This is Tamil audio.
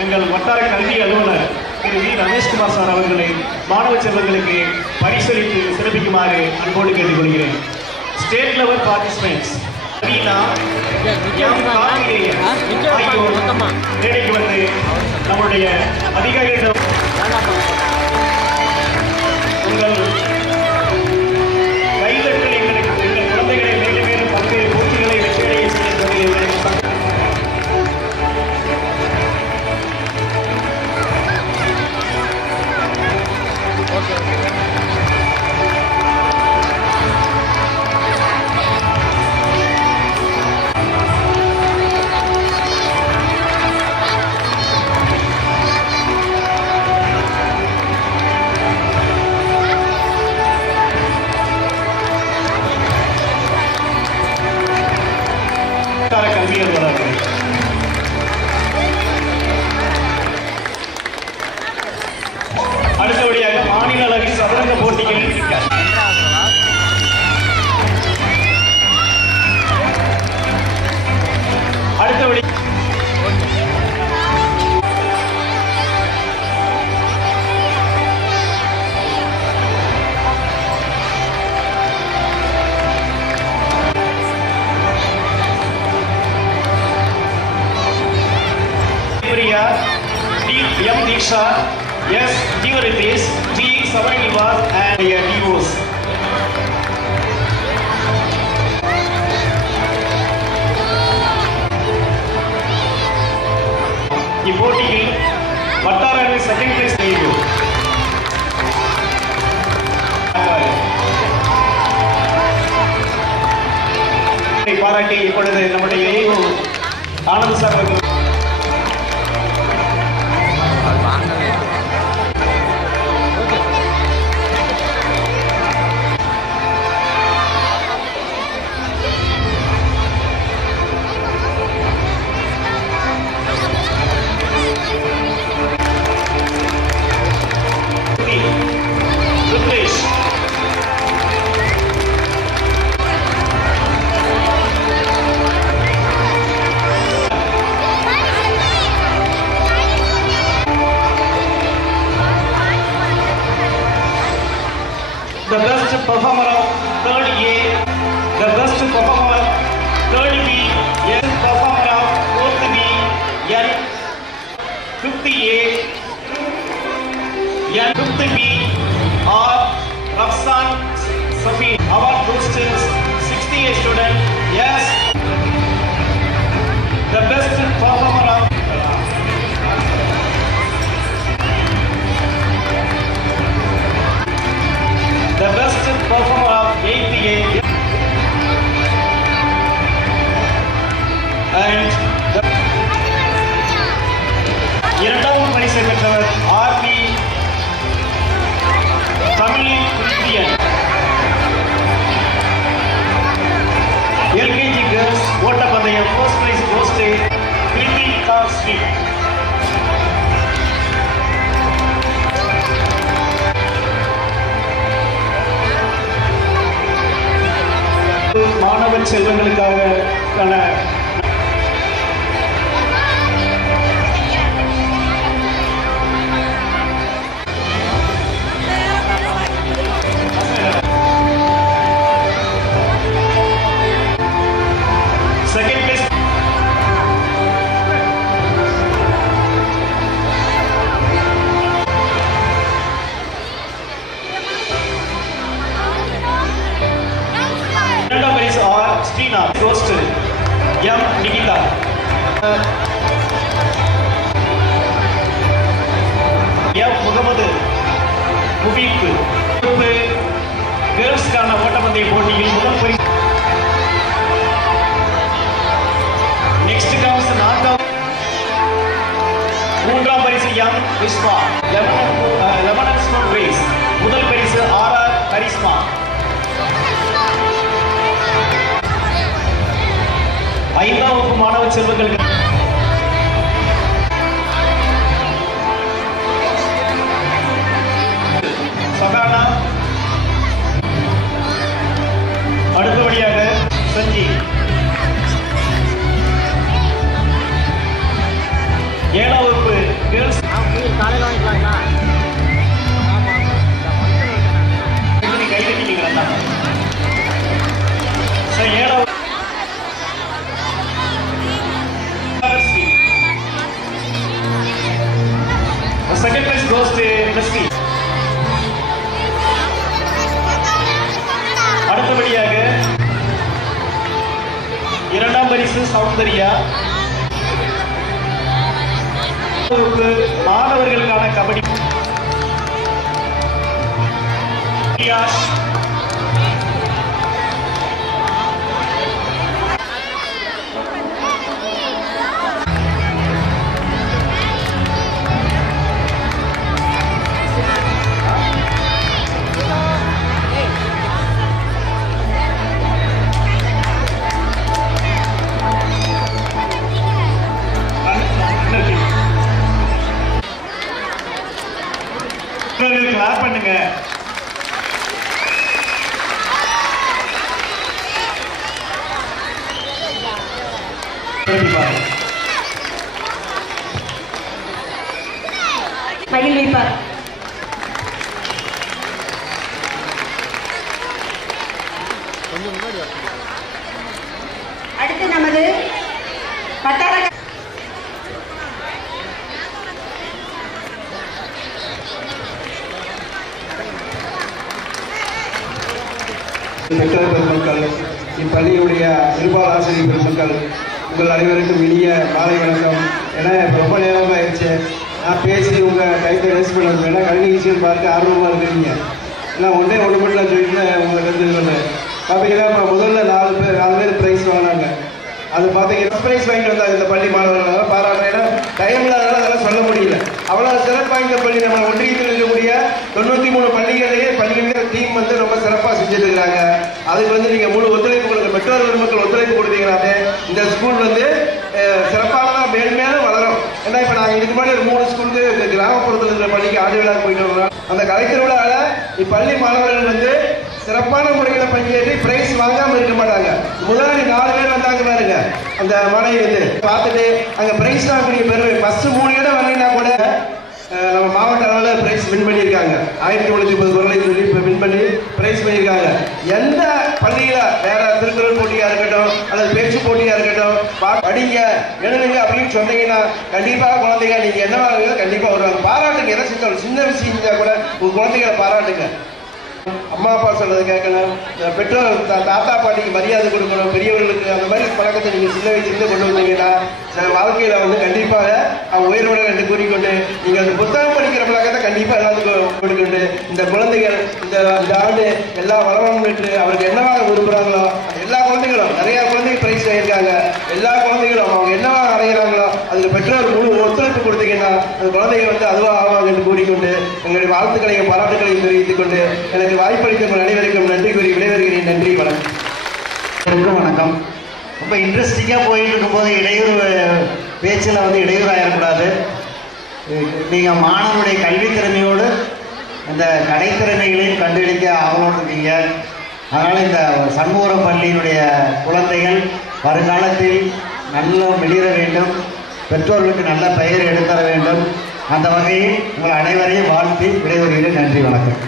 எங்கள் வட்டார கல்வி அலுவலர் திரு வி ரமேஷ்குமார் சார் அவர்களை மாணவ செல்வங்களுக்கு பரிசளித்து சிறப்பிக்குமாறு அன்போடு கேட்டுக்கொள்கிறேன். ஸ்டேட் லெவல் பார்ட்டிசிபென்ட்ஸ் மேடைக்கு வந்து நம்முடைய அதிகாரிகளிடம் உங்கள் கைதட்டல் எங்களுக்கு எங்கள் குழந்தைகளை மேலும் மேலும் பல்வேறு போட்டிகளை வெற்றியடைய செய்ய கல்வி அலுவலர்கள் அடுத்தபடியாக மாநில அளவில் சதுரங்க போட்டிகள் அடுத்தபடி M. Diksha, S. Divaritis, T. Savanivas and DOs. இப்போட்டியில் வட்டார செகண்ட் பிளேஸ் செய்து பாராட்டி இப்பொழுது நம்முடைய ஆனந்த் சார் அவர்கள் the best performer of 3rd A, the best performer of 3rd B, yes, performer of 4th B, N, 5th A, N, 5th B, or Rafsan Safi. Award goes to 60th A student, yes, the best performer of the best performer of 8th A and இரண்டாவது பரிசை பெற்றவர் ஆர்மி தமிழின் கிறிஸ்டியன் எல்கேஜி கேர்ள்ஸ் ஓட்டப்பந்தயம் first prize goes to Krithika Sri. மாணவ செல்வங்களுக்காக செகண்ட் பிளேஸ் இரண்டாம் பரிசு R Sreena goes to M Nikitha M Mohammed Mubeek கேர்ள்ஸ்க்கான ஓட்டப்பந்தய போட்டியில் முதல் பரிசு. நெக்ஸ்ட் கம்ஸ் நான்காவது மூன்றாம் பரிசு எம் விஸ்வா 11 ரேஸ் முதல் பரிசு ஆர் கரிஸ்மா. ஐந்தாம் வகுப்பு மாணவ செல்வங்களுக்கு சகானா, அடுத்தபடியாக சஞ்சி. ஏழாம் வகுப்பு கேர்ள்ஸ் காலையில் வாங்கிக்கலாங்களா? கை தட்டிட்டீங்களா சார்? ஏழாவது second place goes to Leslie. அடுத்தபடியாக இரண்டாம் பரிசு சௌந்தர்யா. மாணவர்களுக்கான கபடி கிளாப் பண்ணுங்க. மகிழ்விப்பார். அடுத்து நமது வட்டார பெற்றோர் பெருமக்கள், இப்பள்ளியுடைய நிர்வாக ஆசிரியர் பெருமக்கள், உங்கள் அனைவருக்கும் இனிய காலை வணக்கம். ஏன்னா ரொம்ப நேரமாக ஆயிடுச்சு, நான் பேசி உங்கள் டைத்தை வேஸ்ட் பண்ண ஏன்னா கல்வி விஷயம் பார்த்து ஆர்வமாக இருக்கிறீங்க. ஏன்னா ஒன்றே ஒன்று மட்டும் நான் சொல்லிட்டு உங்களுக்கு வந்து இது பண்ணேன். பார்த்தீங்கன்னா இப்போ முதல்ல 4 பேர் ப்ரைஸ் வாங்கினாங்க. அது பார்த்தீங்கன்னா ப்ரைஸ் வாங்கிட்டு வந்தாங்க இந்த பள்ளி மாணவர்களால் பாராட்டுறேன். ஏன்னா டைமில் அதெல்லாம் சொல்ல முடியல. அவ்வளோ சிறப்பு வாய்ந்த பள்ளி நம்ம ஒன்றியத்தில் இருக்கக்கூடிய 93 பள்ளிகளிலே டீம் வந்து ரொம்ப சிறப்பாக செஞ்சுட்டு இருக்கிறாங்க. அதுக்கு வந்து நீங்கள் முழு ஒத்துழைப்பு கொடுங்க. பெற்றோர் பெருமக்கள் ஒத்துழைப்பு கொடுத்தீங்கன்னாலே இந்த ஸ்கூல் வந்து சிறப்பானதாக மேலும் வளரும். ஏன்னா இப்போ நாங்கள் இதுக்கு முன்னாடி ஒரு 3 ஸ்கூலுக்கு கிராமப்புறத்தில் இருக்கிற பள்ளிக்கு ஆண்டு விழா போயிட்டு வரோம். அந்த கலைத்திருவிழாவில் இப்பள்ளி மாணவர்கள் வந்து சிறப்பான முறையில் பங்கேற்று பிரைஸ் வாங்காமல் இருக்க மாட்டாங்க. முதலாளி 4 பேர் வந்தாங்க பாருங்க. அந்த மாணவி வந்து பார்த்துட்டு அங்கே பிரைஸ் வாங்கக்கூடிய பெருமை ஃபர்ஸ்ட் 3 இடம் வரலைன்னா கூட நம்ம மாவட்ட அளவில் பிரைஸ் வின் பண்ணியிருக்காங்க. 1930 குரலை சொல்லி இப்போ வின் பண்ணி பிரைஸ் பண்ணியிருக்காங்க. எந்த பள்ளியில் வேற திருக்குறள் போட்டியாக இருக்கட்டும் அல்லது பேச்சு போட்டியாக இருக்கட்டும், படிங்க எழுதுங்க அப்படின்னு சொன்னீங்கன்னா கண்டிப்பாக குழந்தைங்க நீங்கள் என்ன வாங்குங்க கண்டிப்பாக வருவாங்க. பாராட்டுங்க. என்ன செஞ்சாலும் சின்ன விஷயம் செஞ்சால் கூட உங்கள் குழந்தைகளை பாராட்டுங்க. அம்மா அப்பா சொல்றது கேட்கணும், பெற்றோர் தாத்தா பாட்டிக்கு மரியாதை கொடுக்கணும், பெரியவர்களுக்கு அந்த மாதிரி பழக்கத்தை நீங்கள் சின்ன வயசுலேருந்து கொண்டு வந்தீங்கன்னா வாழ்க்கையில் வந்து கண்டிப்பாக அவங்க உயிரோட என்று கூறிக்கொண்டு நீங்கள் அந்த புத்தகம் படிக்கிற பழக்கத்தை கண்டிப்பாக எல்லாத்துக்கும் கொடுக்கொண்டு இந்த குழந்தைகள் இந்த ஆண்டு எல்லா வளமும் பெற்று அவருக்கு என்னவாக விரும்புகிறாங்களோ எல்லா குழந்தைகளும் நிறைய குழந்தைகள் பிரைஸ் வாங்கியிருக்காங்க. எல்லா குழந்தைகளும் அவங்க என்னவாக அடைகிறாங்களோ அதுக்கு பெற்றோர் முழு ஒத்துழைப்பு கொடுத்தீங்கன்னா அந்த குழந்தைகள் வந்து அதுவாக ஆவாங்க என்று கூறிக்கொண்டு எங்களுடைய வாழ்த்துக்களையும் பாராட்டுகளையும் தெரிவித்துக் கொண்டு எனக்கு வாய்ப்பளித்த அனைவருக்கும் நன்றி கூறி விடைபெறுகிறேன். நன்றி, வணக்கம். வணக்கம். ரொம்ப இன்ட்ரெஸ்டிங்காக போயிட்டு இருக்கும்போது இடையூறு பேச்சில் வந்து இடையூறு ஆகிடக்கூடாது. நீங்கள் மாணவனுடைய கல்வித்திறமையோடு இந்த கடைத்திறமைகளையும் கண்டுபிடிக்க ஆவலோடு இருக்கீங்க. அதனால் இந்த சண்முகம் பள்ளியினுடைய குழந்தைகள் வருங்காலத்தில் நல்ல வெளியேற வேண்டும், பெற்றோர்களுக்கு நல்ல பெயர் எடுத்தர வேண்டும். அந்த வகையில் உங்கள் அனைவரையும் வாழ்த்தி விடைபெறுகிறேன். நன்றி, வணக்கம்.